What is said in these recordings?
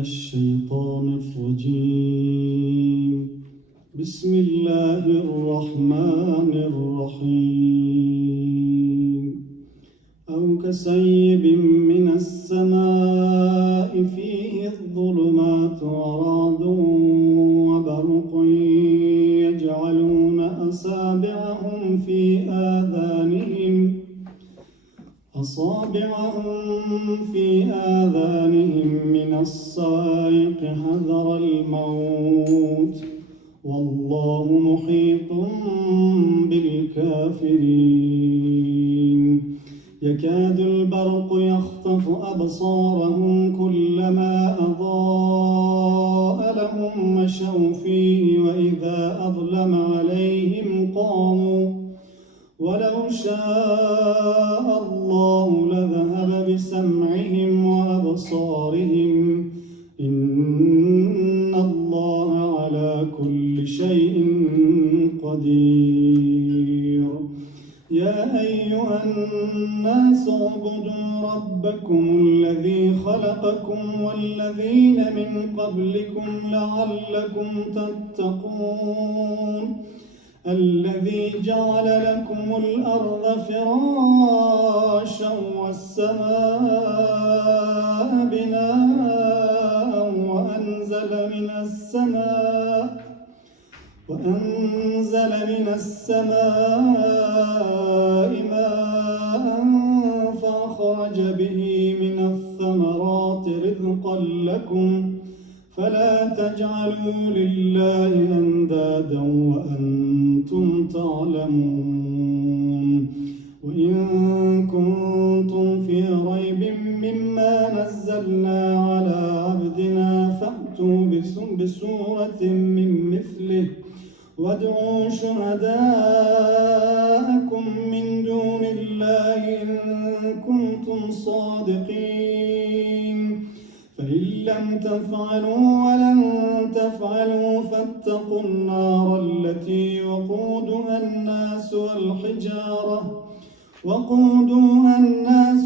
الشيطان الرجيم. بسم الله الرحمن الرحيم. أو كصيب من السماء فيه الظلمات ورعد وبرق يجعلون أصابعهم في آذانهم من الصواعق حذر الموت والله محيط بالكافرين. يكاد البرق يخطف أبصارهم كلما أضاء لهم مشوا فيه وإذا أظلم عليهم قاموا ولو شاء الله لذهب بسمعهم وأبصارهم إن الله على كل شيء قدير. يا أيها الناس اعبدوا ربكم الذي خلقكم والذين من قبلكم لعلكم تتقون. الذي جعل لكم الأرض فراشا والسماء بناء وأنزل من السماء ماء فأخرج به من الثمرات رزقا لكم فلا تجعلوا لله أندادا وأنتم تعلمون. وإن كنتم في ريب مما نزلنا على عبدنا فأتوا بسورة من مثله وادعوا شهداءكم من دون الله إن كنتم صادقين. فإن لم تفعلوا ولن تفعلوا فاتقوا النار التي وقودها الناس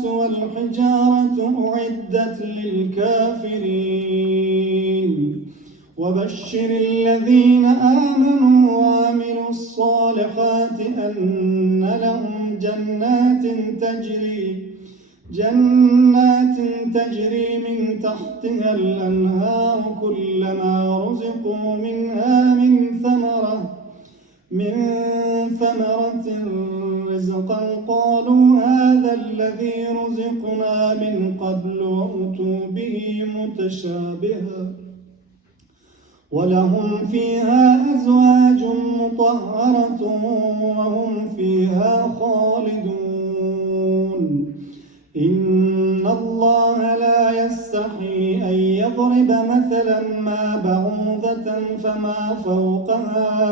والحجارة أعدت للكافرين. وبشر الذين آمنوا وعملوا الصالحات أن لهم جنات تجري من تحتها الأنهار كلما رزقوا منها من ثمرة رزقا قالوا هذا الذي رزقنا من قبل وأتوا به متشابها ولهم فيها أزواج مطهرة وهم فيها خالدون. إن الله لا يستحي أن يضرب مثلا ما بعوضة فما فوقها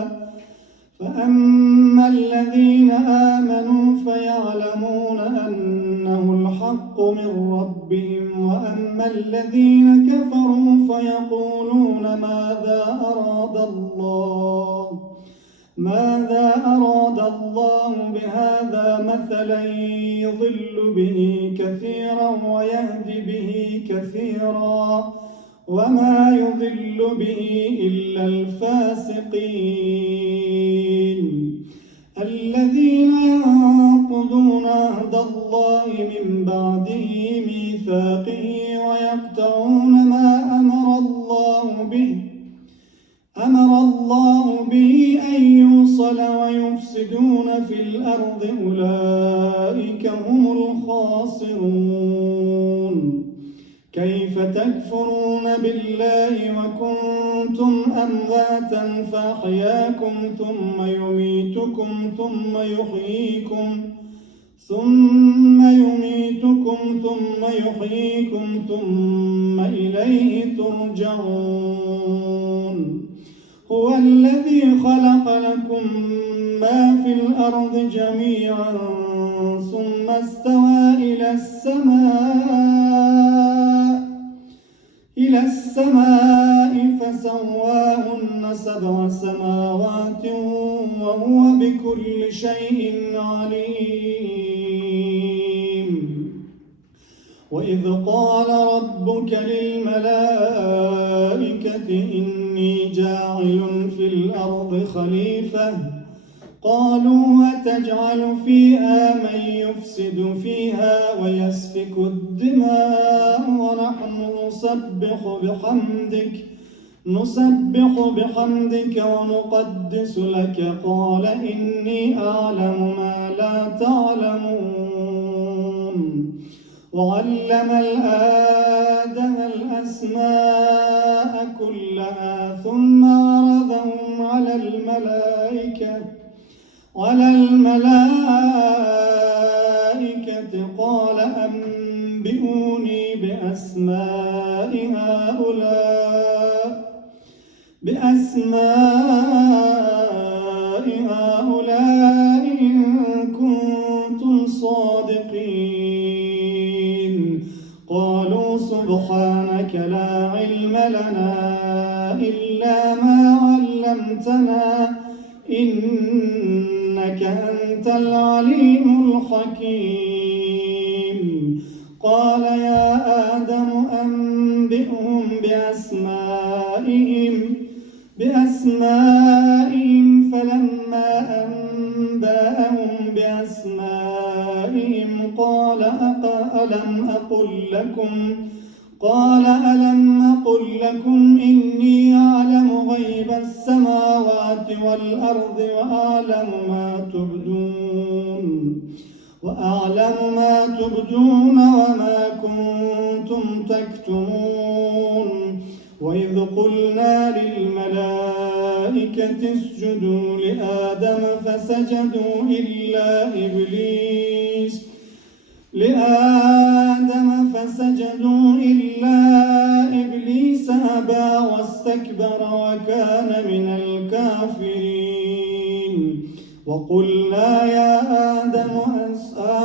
فأما الذين آمنوا فيعلمون أنه الحق من ربهم وأما الذين كفروا فيقولون ماذا أراد الله بهذا مثلا يضل به كثيرا ويهدي به كثيرا وما يضل به إلا الفاسقين. الذين ينقضون عهد الله من بعده ميثاقه ويقطعون ما أمر الله به أن يوصل ويفسدون في الأرض أولئك هم الخاسرون. كيف تكفرون بالله وكنتم أمواتا فأحياكم ثم يميتكم ثم إليه ترجعون. هو الذي خلق لكم ما في الأرض جميعا ثم استوى إلى السماء فسواهن 7 سماوات وهو بكل شيء عليم. وإذ قال ربك للملائكة إني جاعل في الأرض خليفة قالوا أتجعل فيها من يفسد فيها ويسفك الدماء ونحن نسبح بحمدك ونقدس لك قال إني أعلم ما لا تعلمون وعلم آدم الأسماء كلها ثم عرضهم على الملائكة قال أنبئوني بأسماء هؤلاء إن كنتم صادقين قالوا سبحانك لا علم لنا إلا ما علمتنا إنك أنت العليم الحكيم قال يا آدم أنبئهم بأسمائهم فلما أنبأهم بأسمائهم قال ألم أقل لكم إني أعلم غيب السماوات والأرض وأعلم ما تبدون وما كنتم تكتمون وإذ قلنا للملائكة اسجدوا لآدم فسجدوا إلا إبليس أبى واستكبر وكان من الكافرين وقلنا يا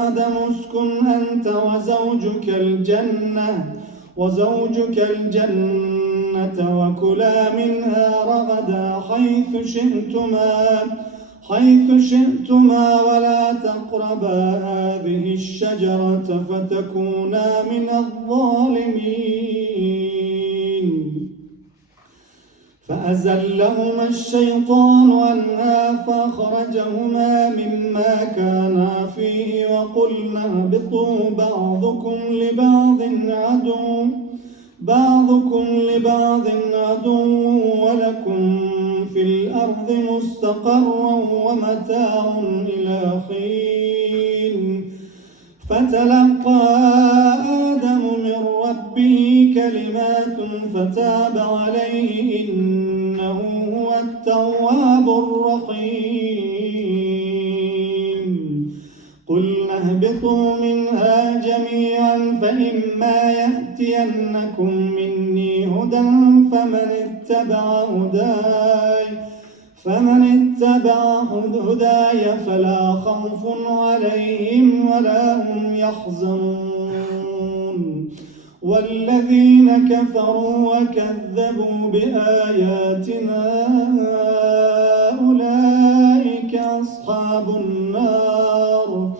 آدم اسكن أنت وزوجك الجنة وكلا منها رغدا حيث شئتما ولا تقربا هذه الشجرة فتكونا من الظالمين فأزلهما الشيطان عنها فأخرجهما مما كانا فيه وقلنا اهبطوا بعضكم لبعض عدو ولكم في الأرض مستقر ومتاع إلى حين فتلقى آدم من ربه كلمات فتاب عليه إنه هو التواب الرحيم قلنا اهبطوا منها جميعا فإما يأتينكم مني هدى فمن اتبع هداي فلا خوف عليهم ولا هم يحزنون والذين كفروا وكذبوا بآياتنا أولئك أصحاب النار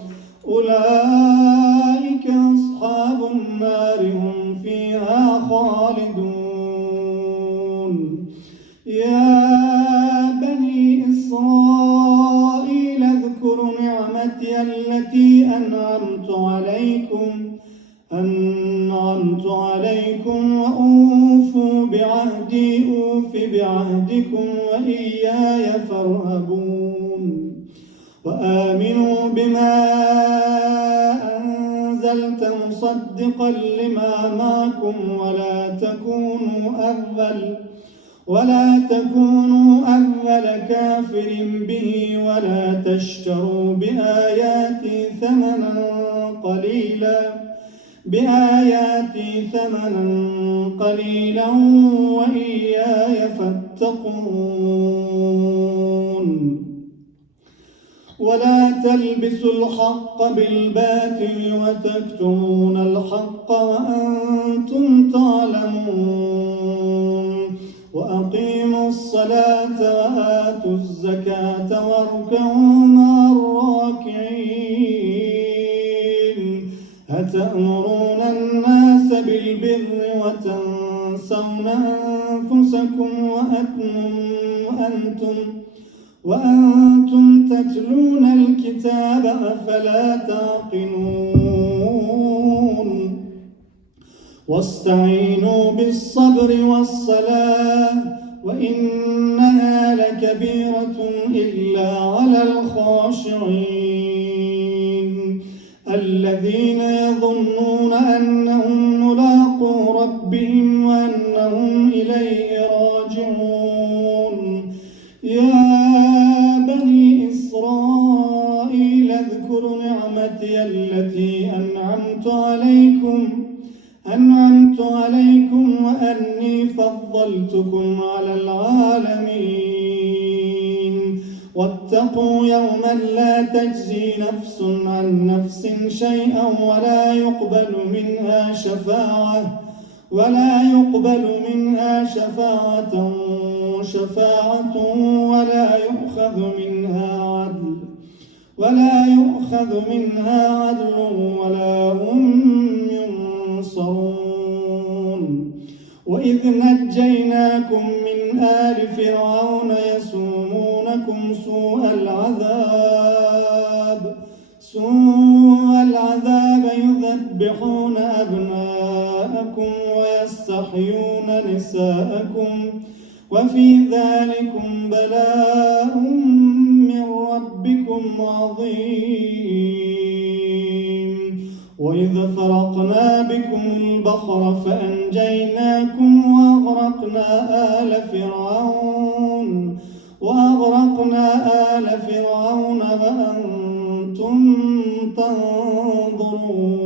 هم فيها خالدون يا بني إسرائيل اذكروا نعمتي التي أنعمت عليكم وأوفوا بعهدي أوف بعهدكم وإياي فارهبون وآمنوا بما أنزلت مصدقا لما معكم ولا تكونوا أول كافر به ولا تشتروا بآياتي ثمنا قليلا وإياي فاتقون ولا تلبسوا الحق بالباطل وتكتمون الحق وأنتم تعلمون وأقيموا الصلاة وآتوا الزكاة واركعوا مع الراكعين أتأمرون أنفسكم وأنتم تتلون الكتاب أفلا تعقلون واستعينوا بالصبر والصلاة وإنها لكبيرة إلا على الخاشعين الذين يظنون أنهم ملاقو ربهم وأنهم إليه راجعون يا بني إسرائيل اذكروا نعمتي التي أنعمت عليكم وأني فضلتكم على العالمين واتقوا يوما لا تجزي نفس عن نفس شيئا ولا يقبل منها شفاعة ولا يؤخذ منها عدل ولا هم ينصرون وإذ نجيناكم من آل فرعون يسومونكم سوء العذاب يذبحون أبناءكم ويستحيون نساءكم وفي ذلكم بلاء من ربكم عظيم وإذ فرقنا بكم البحر فأنجيناكم وأغرقنا آل فرعون وأنتم تنظرون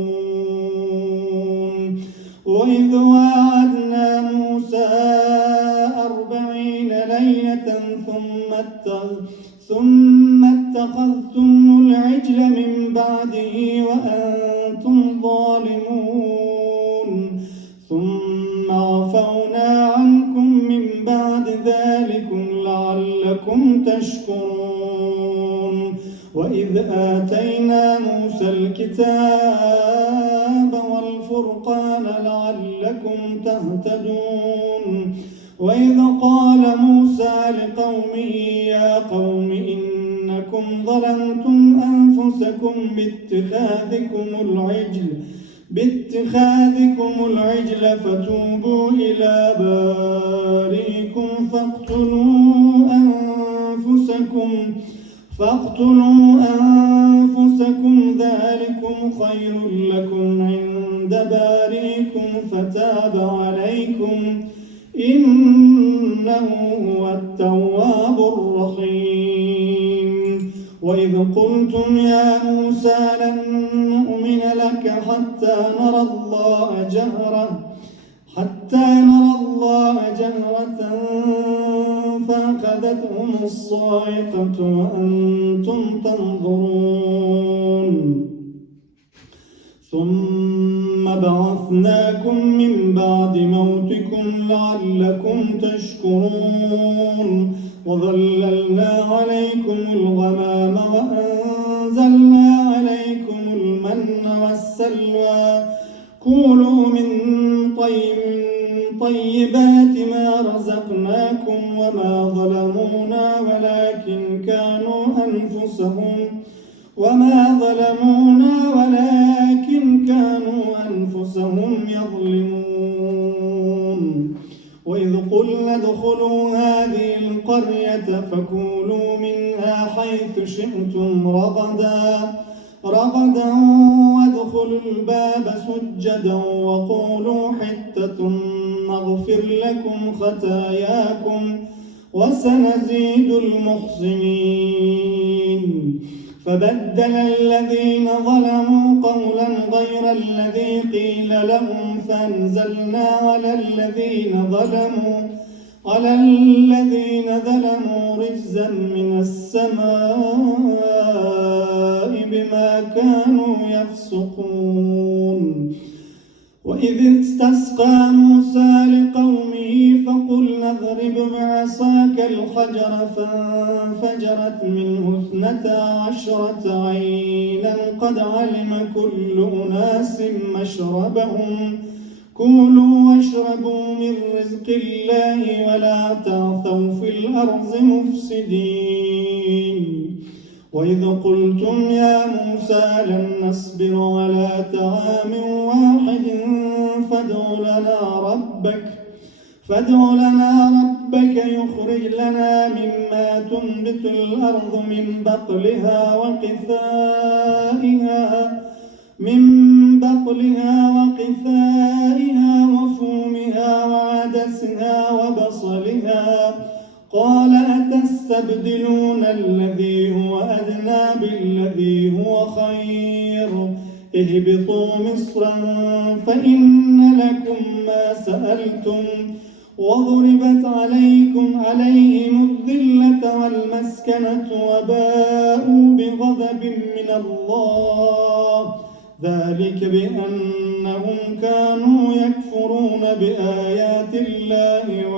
وإذ واعدنا موسى 40 ليلة ثم اتخذتم العجل من بعده وأنتم ظالمون ثم عفونا عنكم من بعد ذلك لعلكم تشكرون وإذ آتينا موسى الكتاب والفرقان لعلكم تهتدون وإذ قال موسى لقومه يا قوم إنكم ظلمتم أنفسكم باتخاذكم العجل فتوبوا إلى بارئكم فاقتلوا أنفسكم ذلكم خير لكم عند بارئكم فتاب عليكم إنه هو التواب الرحيم وإذ قلتم يا موسى لن نؤمن لك حتى نرى الله جهرة فأخذتهم الصاعقة وأنتم تنظرون ثم بعثناكم من بعد موتكم لعلكم تشكرون وظللنا عليكم الغمام وأنزلنا عليكم المن والسلوى كلوا من طيبات ما رزقناكم وما ظلمونا ولكن كانوا أنفسهم يظلمون وإذ قلنا ادخلوا هذه القرية فكلوا منها حيث شئتم رغدا وادخلوا الباب سجدا وقولوا حتة نغفر لكم خطاياكم وسنزيد المحسنين فبدل الذين ظلموا قولا غير الذي قيل لهم فأنزلنا على الذين ظلموا رجزا من السماء بما كانوا يفسقون وإذ استسقى موسى لقومه فقلنا اضرب بعصاك الحجر فانفجرت منه 12 عينا قد علم كل أناس كُلُوا واشربوا من رزق الله ولا تعثوا في الأرض مفسدين وإذ قلتم يا موسى لن نصبر على طعام واحد فادع لنا ربك يخرج لنا مما تنبت الأرض من بقلها وقثائها وفومها وعدسها وبصلها قال أتستبدلون الذي هو أدنى بالذي هو خير اهبطوا مصرا فإن لكم ما سألتم وضربت عليهم الذلة والمسكنة وباءوا بغضب من الله ذلك بأنهم كانوا يكفرون بآيات الله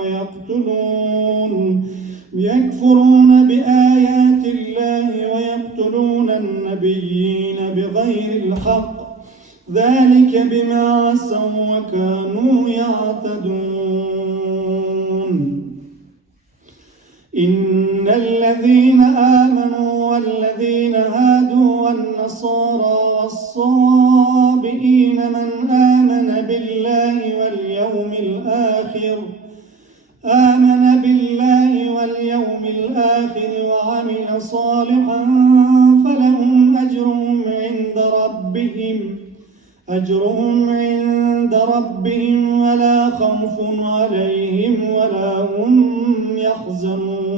ويقتلون النبيين بغير الحق ذلك بما عصوا وكانوا يعتدون إن الذين آمنوا والذين هادوا والنصارى والصابئين من آمن بالله واليوم الآخر وعمل صالحا فلهم أجرهم عند ربهم ولا خوف عليهم ولا هم يحزنون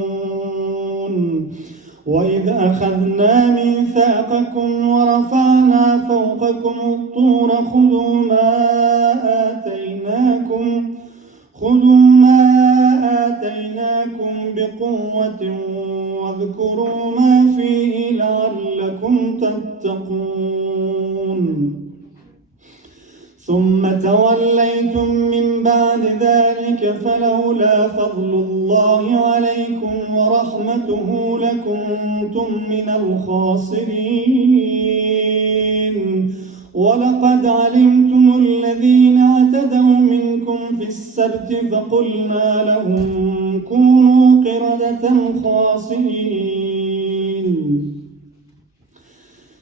وإذ أخذنا ميثاقكم ورفعنا فوقكم الطور خذوا ما آتيناكم بقوة واذكروا ما فيه لعلكم تتقون ثم توليتم من بعد ذلك فلولا فضل الله عليكم ورحمته لكنتم من الخاسرين ولقد علمتم الذين اعتدوا منكم في السبت فقلنا لهم كونوا قردة خاسئين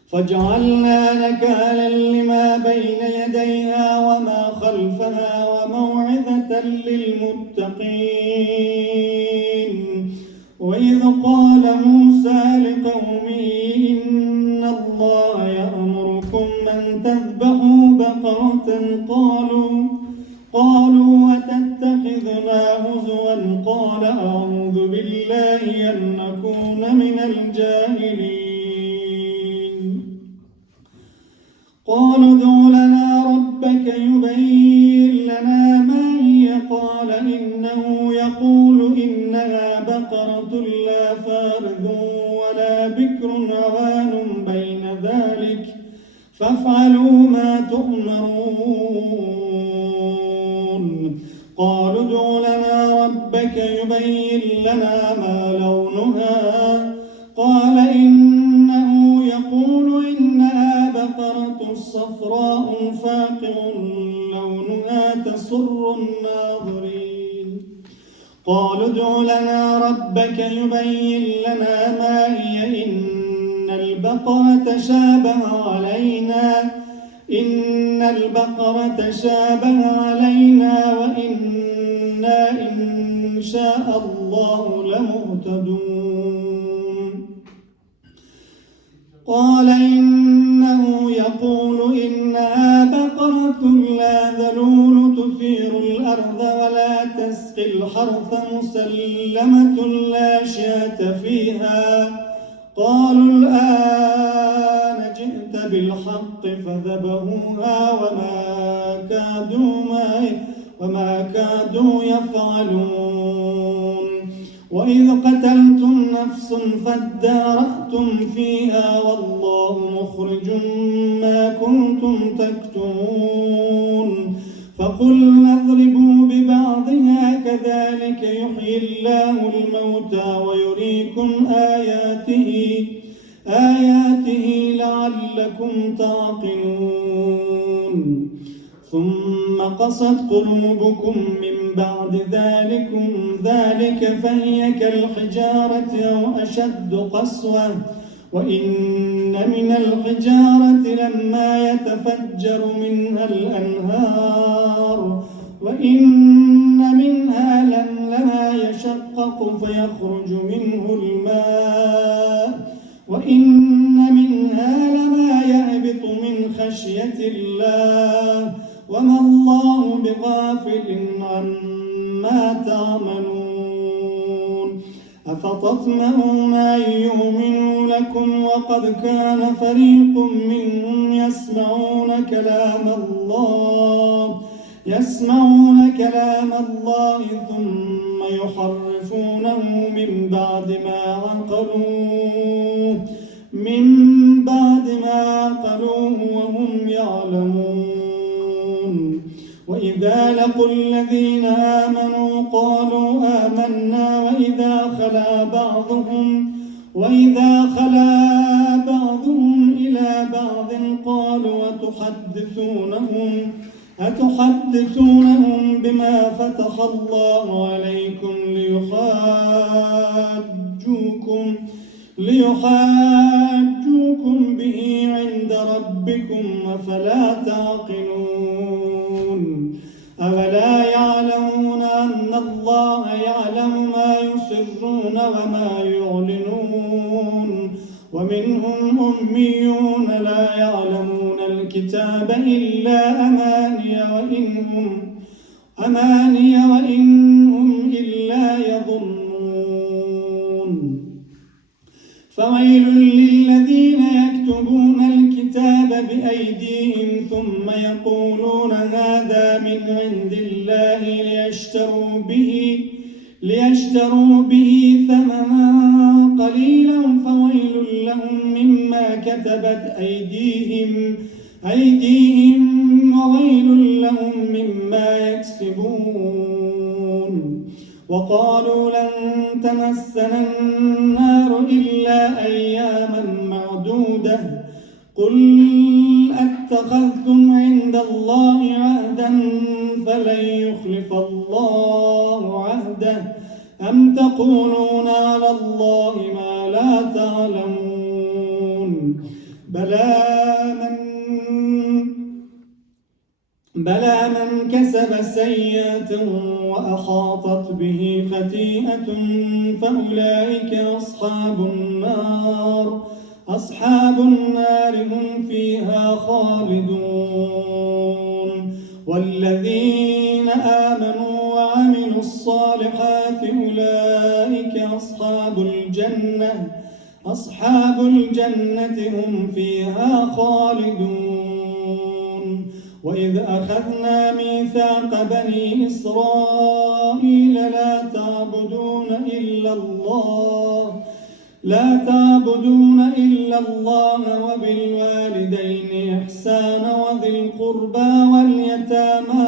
فجعلنا نكالا لما بين يديها وما خلفها وموعظة للمتقين وإذ قال موسى لقومه إن الله يأمركم أن تذبحوا بقرة قالوا أتتخذنا هزوا قال أعوذ بالله أن نكون من الجاهلين قالوا ادع لنا ربك يبين لنا ما هي قال إنه يقول إنها بقرة لا فارض ولا بكر عوان بين ذلك فافعلوا ما تؤمرون قالوا ادع لنا ربك يبين لنا ما لونها قال إنه يقول إنها بقرة صفراء فاقع لونها تسر الناظرين قالوا ادع لنا ربك يبين لنا ما هي إن البقرة تشابه علينا وإنا إن شاء الله لمهتدون قال إنه يقول إنها بقرة لا ذلول تثير الأرض ولا تسقي الحرث مسلمة لا شاة فيها قالوا الآن جئت بالحق فذبحوها وما كادوا يفعلون وإذ قتلتم نفس فادارأتم فيها والله مخرج ما كنتم تكتمون فقلنا اضربوا ببعضها كذلك يحيي الله الموتى ويريكم آياته لعلكم تعقلون ثم قست قلوبكم من بعد ذلك فهي كالحجارة أو أشد قسوة وإن من الحجارة لما يتفجر منها الأنهار وإن منها لما يشقق فيخرج منه الماء وإن منها لما يهبط من خشية الله وما الله بغافل عما تعملون أفتطمعون أن يؤمنوا لكم وقد كان فريق منهم يسمعون كلام الله ثم يحرفونه من بعد ما عقلوه وهم يعلمون وإذا لقوا الذين آمنوا قالوا آمنا وإذا خلا بعضهم إلى بعض قالوا أتحدثونهم بما فتح الله عليكم ليحاجوكم به عند ربكم أفلا تعقلون أولا يعلمون أن الله يعلم ما يسرون وما يعلنون ومنهم أميون لا يعلمون الكتاب إلا أماني وإن هم إلا يظنون فويل للذين يكتبون الكتاب بأيديهم ثم يقولون هذا من عند الله ليشتروا به ثمنا قليلا فويل لهم مما كتبت أيديهم وويل لهم مما يكسبون وقالوا لن تمسنا النار إلا أياما معدودة قل أتخذتم عند الله عهدا فلن يخلف الله عهده أم تقولون على الله ما لا تعلمون بلى من كسب سيئة وأحاطت به خطيئة فأولئك أصحاب النار هم فيها خالدون والذين آمنوا وعملوا الصالحات أولئك أصحاب الجنة هم فيها خالدون وإذ أخذنا ميثاق بني إسرائيل لا تعبدون إلا الله وبالوالدين إحسانا وذي القربى واليتامى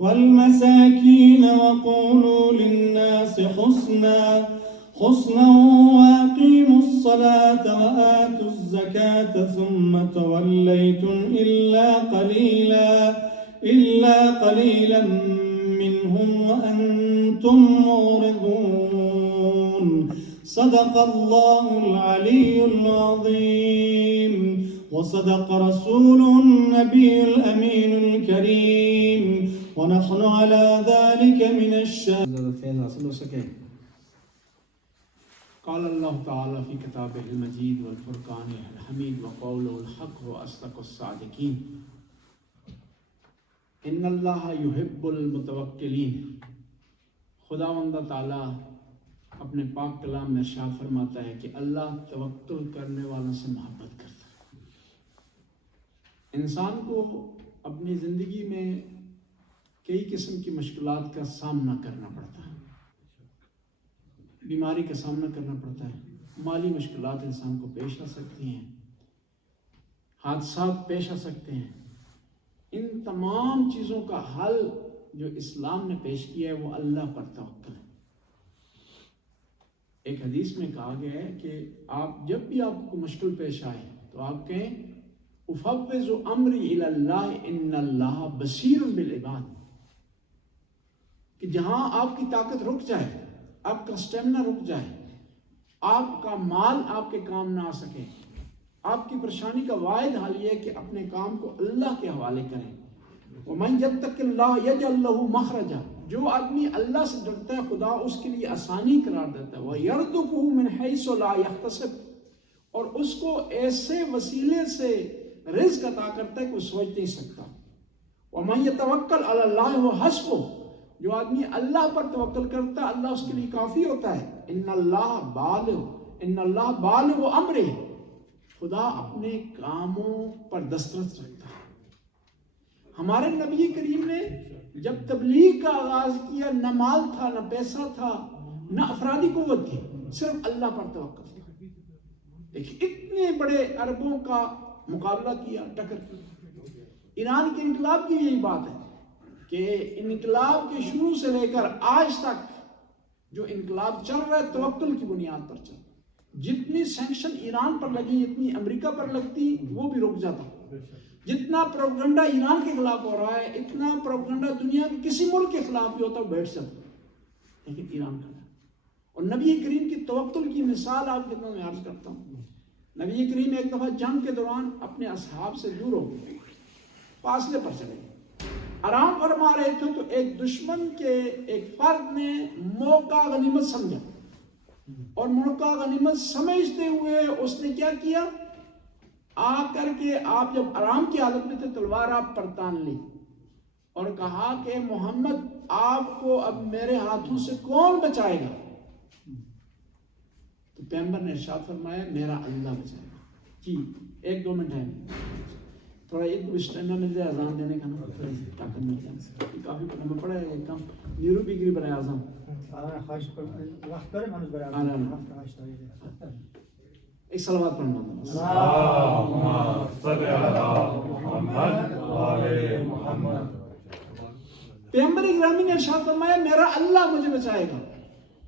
والمساكين وقولوا للناس حسنا وأقيموا الصلاة وآتوا الزكاة ثم توليتم إلا قليلا منهم وأنتم معرضون صدق الله العلي العظيم وصدق رسوله النبي الأمين الكريم ونحن على ذلك من الشاهدين. قال الله تعالى في كتابه المجيد والفرقان الحميد وقوله الحق وأصدق الصادقين إن الله يحب المتوكلين. खुदावंद ताला अपने पाक कलाम में इरशाद फरमाता है कि अल्लाह तवक्कुल करने वालों से मोहब्बत करता है। इंसान को अपनी ज़िंदगी में कई किस्म की मुश्किलात का सामना करना पड़ता है, बीमारी का सामना करना पड़ता है, माली मुश्किलात इंसान को पेश आ सकती हैं, हादसात पेश आ सकते हैं। इन तमाम चीज़ों का हल जो इस्लाम ने पेश किया है वो अल्लाह पर तवक्कुल है। एक हदीस में कहा गया है कि आप जब भी आपको मुश्किल पेश आए तो आप कहें افوض امری الی اللہ ان اللہ بصیر بالعباد، کہ جہاں آپ کی طاقت رک جائے، آپ کا اسٹیمنا رک جائے، آپ کا مال آپ کے کام نہ آ سکے، آپ کی پریشانی کا واحد حل یہ ہے کہ اپنے کام کو اللہ کے حوالے کریں۔ وَمَن يَتَّقِ اللَّهَ يَجْعَل لَّهُ مَخْرَجًا، جو آدمی اللہ سے ڈرتا ہے خدا اس کے لیے آسانی قرار دیتا ہے۔ وَيَرْزُقْهُ مِنْ حَيْثُ لَا يَحْتَسِبُ، اور اس کو ایسے وسیلے سے رزق عطا کرتا ہے کہ وہ سوچ نہیں سکتا۔ وَمَن يَتَوَكَّلْ عَلَى اللَّهِ وَحَسْبُهُ، جو آدمی اللہ پر توکل کرتا ہے اللہ اس کے لیے کافی ہوتا ہے۔ ان اللہ بالغ امرہ، خدا اپنے کاموں پر دسترس رکھتا ہے۔ ہمارے نبی کریم نے جب تبلیغ کا آغاز کیا، نہ مال تھا، نہ پیسہ تھا، نہ افرادی قوت تھی، صرف اللہ پر توکل تھا۔ دیکھیں اتنے بڑے عربوں کا مقابلہ کیا، ٹکر کی۔ ایران کے انقلاب کی یہی بات ہے کہ انقلاب کے شروع سے لے کر آج تک جو انقلاب چل رہا ہے توکل کی بنیاد پر چل رہا ہے۔ جتنی سینکشن ایران پر لگی جتنی امریکہ پر لگتی وہ بھی رک جاتا۔ جتنا پروپیگنڈا ایران کے خلاف ہو رہا ہے اتنا پروپیگنڈا دنیا کے کسی ملک کے خلاف بھی ہوتا ہے بیٹھ جاتا، لیکن ایران کا۔ اور نبی کریم کی توکل کی مثال آپ کے میں عرض کرتا ہوں۔ نبی کریم ایک دفعہ جنگ کے دوران اپنے اصحاب سے دور ہو گئے، فاصلے پر چلے گئے، آرام فرما رہے تھے تو ایک دشمن کے ایک فرد نے موقع غنیمت سمجھا، اور موقع غنیمت سمجھتے ہوئے اس نے کیا کیا، آ کر کے آپ جب آرام کی حالت میں تھے تلوار آپ پر تان لی اور کہا کہ محمد آپ کو اب میرے ہاتھوں سے کون بچائے گا؟ تو پیغمبر نے ارشاد فرمایا میرا اللہ بچائے گا۔ جی 1-2 منٹ ہے، تھوڑا ایک اسٹینڈا مل جائے اذان دینے کا نا، طاقت مل جائے، کافی ہمیں پڑھا ہے ایک کام نیرو بگری برائے اعظم۔ ایک صلوات پڑھنا، اللہم صل علی محمد وعلی محمد۔ پیغمبر گرامی نے ارشاد فرمایا میرا اللہ مجھے بچائے گا۔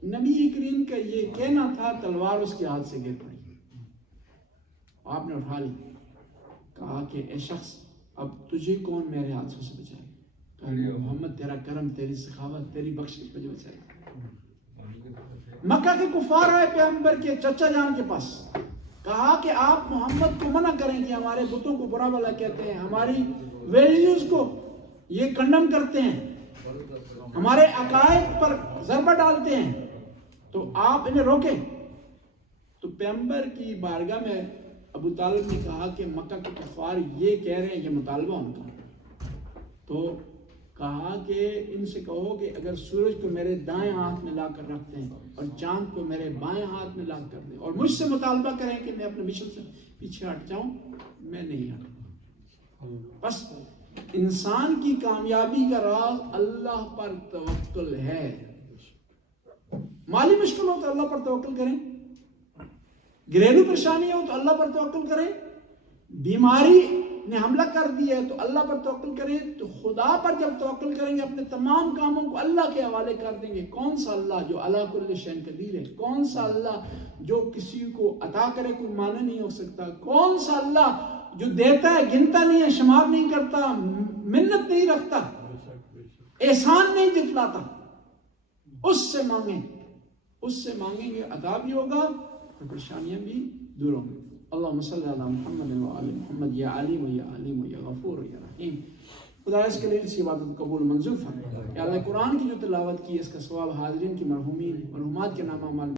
نبی کریم کا یہ کہنا تھا، تلوار اس کے ہاتھ سے گر پڑی، آپ نے اٹھا لی، کہا کہ اے شخص اب تجھے کون میرے ہاتھوں سے بچائے گا؟ کہا محمد تیرا کرم، تیری سخاوت، تیری بخشش مجھے بچائے گا۔ مکہ کے کفار آئے پیغمبر کے چچا جان کے پاس، کہا کہ آپ محمد کو منع کریں کہ ہمارے بتوں کو برا بھلا کہتے ہیں، ہماری ویلیوز کو یہ کنڈم کرتے ہیں، ہمارے عقائد پر ضربہ ڈالتے ہیں، تو آپ انہیں روکیں۔ تو پیغمبر کی بارگاہ میں ابو طالب نے کہا کہ مکہ کے کفار یہ کہہ رہے ہیں، یہ مطالبہ ان کا، تو کہا کہ ان سے کہو کہ اگر سورج کو میرے دائیں ہاتھ میں لا کر رکھ دیں اور چاند کو میرے بائیں ہاتھ میں لا کر دیں اور مجھ سے مطالبہ کریں کہ میں اپنے مشن سے پیچھے ہٹ جاؤں، میں نہیں ہٹوں۔ بس انسان کی کامیابی کا راز اللہ پر توکل ہے۔ مالی مشکل ہو تو اللہ پر توکل کریں، گھریلو پریشانی ہو تو اللہ پر توکل کریں، بیماری نے حملہ کر دیا ہے تو اللہ پر توکل کریں۔ تو خدا پر جب توکل کریں گے اپنے تمام کاموں کو اللہ کے حوالے کر دیں گے۔ کون سا اللہ جو علی کل شیء قدیر ہے؟ کون سا اللہ جو کسی کو عطا کرے کوئی معنی نہیں ہو سکتا؟ کون سا اللہ جو دیتا ہے گنتا نہیں ہے، شمار نہیں کرتا، منت نہیں رکھتا، احسان نہیں جتلاتا؟ اس سے مانگیں، اس سے مانگیں گے عطا بھی ہوگا اور پریشانیاں بھی دور ہوں گی۔ اللہم صلی علی محمد و آل محمد، یا علیم و یا علیم و یا غفور و یا رحیم۔ خدا اس کے لیے اس عبادت قبول منظور فرما۔ یا اللہ قرآن کی جو تلاوت کی اس کا ثواب حاضرین کی مرحومین مرحومات کے نام اعمال